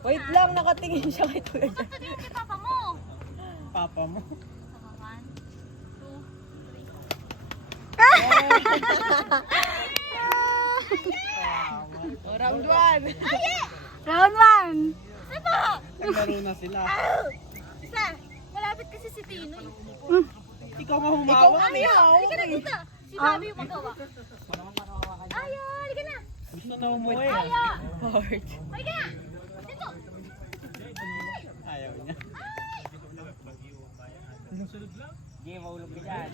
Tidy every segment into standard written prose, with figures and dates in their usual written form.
Wait lang, nakatingin siya kay Kuya Jan. Basta din kay papa mo. Papa mo. Saka 1, 2, 3. Oh, round 1. Round 1. Naglaro na sila. Isa. Malapit kasi si Tino. Ikaw nga Ikaw humawa. kami ha. Halika na dito. Si Bobby yung magawa. Aya, halika na. Gusto na umuwi. Aya. Hard. Halika na. Dito. Ayaw niya. Sige, maulog ka dyan.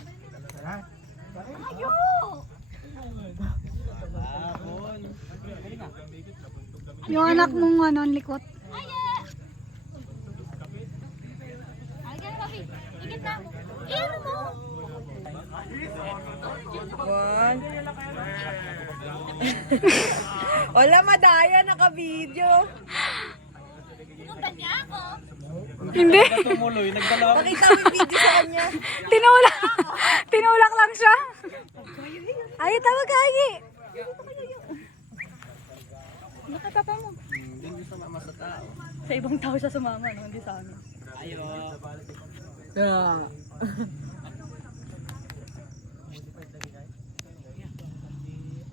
Ayo. Tapon. Yung anak mong ano, ang likot. Aya. Halika na, Bobby. Ikit na. Iyan mo. 1. Wala, madaya, naka-video. Pinuntan niya ako. Hindi. Tumuloy, nagdala. Pakita mo yung video sa kanya. Tinulak. Tinulak lang siya. Ay, tawag Agi. Nakatapa mo. Hindi sa mama sa tao. Sa ibang tao siya sumama, no? Hindi sa amin. Ayaw. Yeah.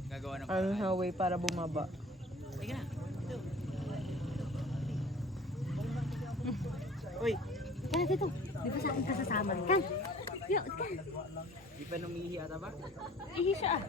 Gagawa ng Ano sa way para bumaba? Uy, Kaya dito. Di ba sa akin kasasama? Kan. Yo, kan. di pa numihi ata ba? Ihi siya.